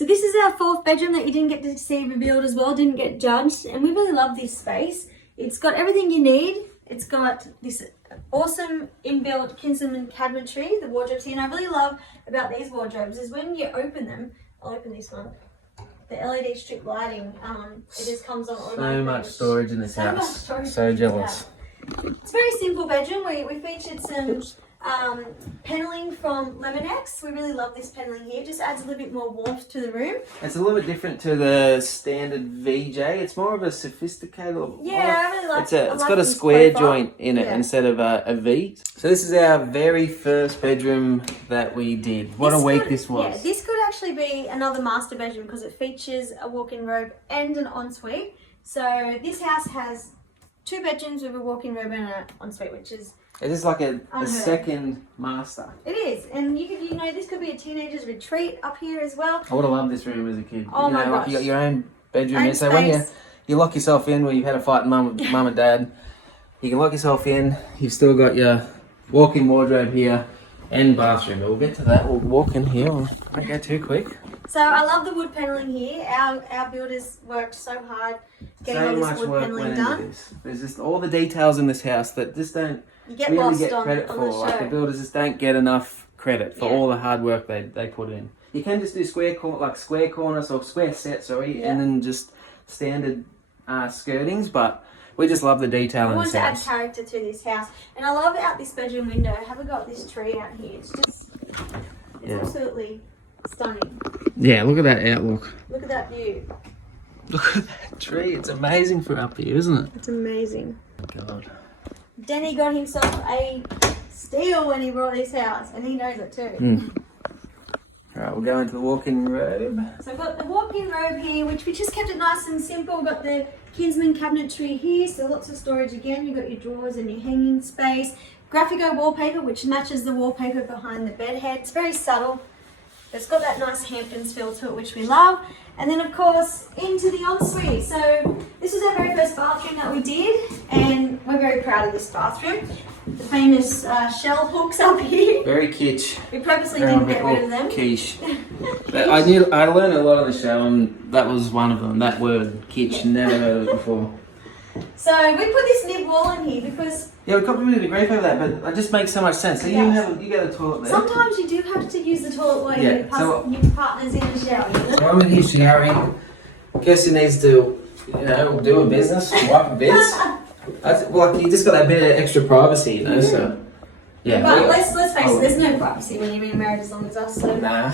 So this is our 4th bedroom that you didn't get to see revealed as well, didn't get judged. And we really love this space. It's got everything you need. It's got this awesome inbuilt Kinsman cabinetry, the wardrobes here. And I really love about these wardrobes is when you open them, I'll open this one, the LED strip lighting, it just comes on automatically. So much storage in this house. So jealous. It's a very simple bedroom. We featured some paneling from Lemonex. We really love this paneling here. It just adds a little bit more warmth to the room. It's a little bit different to the standard VJ. It's more of a sophisticated. Yeah, I really like it. It's got a square joint in it instead of a V. So this is our very first bedroom that we did. What a week this was. Yeah, this could actually be another master bedroom because it features a walk-in robe and an ensuite. So this house has 2 bedrooms with a walk-in robe and an ensuite, which is it is like a second master. It is, and you know this could be a teenager's retreat up here as well. I would have loved this room as a kid. Oh my gosh. Like you got your own bedroom here. So when you lock yourself in, where you've had a fight with mum and dad, you can lock yourself in. You've still got your walk-in wardrobe here and bathroom. But we'll get to that. We'll walk in here. We'll not go too quick. So I love the wood paneling here. Our builders worked so hard getting all this wood paneling done. There's just all the details in this house that just don't really get credit for. Like the builders just don't get enough credit for all the hard work they put in. You can just do square corners or square sets, and then just standard skirtings, but we just love the detail in this house. We want to add character to this house, and I love out this bedroom window. Have we got this tree out here? It's just absolutely stunning. Yeah, look at that outlook. Look at that view. Look at that tree. It's amazing for up here, isn't it? It's amazing. Oh God. Denny got himself a steal when he brought this house, and he knows it too. Alright, we'll go into the walk-in robe. So I've got the walk-in robe here, which we just kept it nice and simple. We've got the Kinsman cabinetry here, so lots of storage again. You've got your drawers and your hanging space. Graphico wallpaper, which matches the wallpaper behind the bed head. It's very subtle. It's got that nice Hamptons feel to it, which we love. And then, of course, into the ensuite. So this was our very first bathroom that we did, and we're very proud of this bathroom. The famous shell hooks up here. Very kitsch. We purposely didn't get rid of them. Quiche. I learned a lot on the show, and that was one of them. That word, kitsch. Never heard of it before. So we put this nib wall in here because we copped a bit of a grief over that, but it just makes so much sense. So you get a toilet there. Sometimes you do have to use the toilet while your partner's in the shower. So I'm in here showering. Kirsty needs to, do a business, wipe a bits. You just got that bit of extra privacy, so. Yeah. But let's face it, there's no privacy when you've been married as long as us. So. Nah.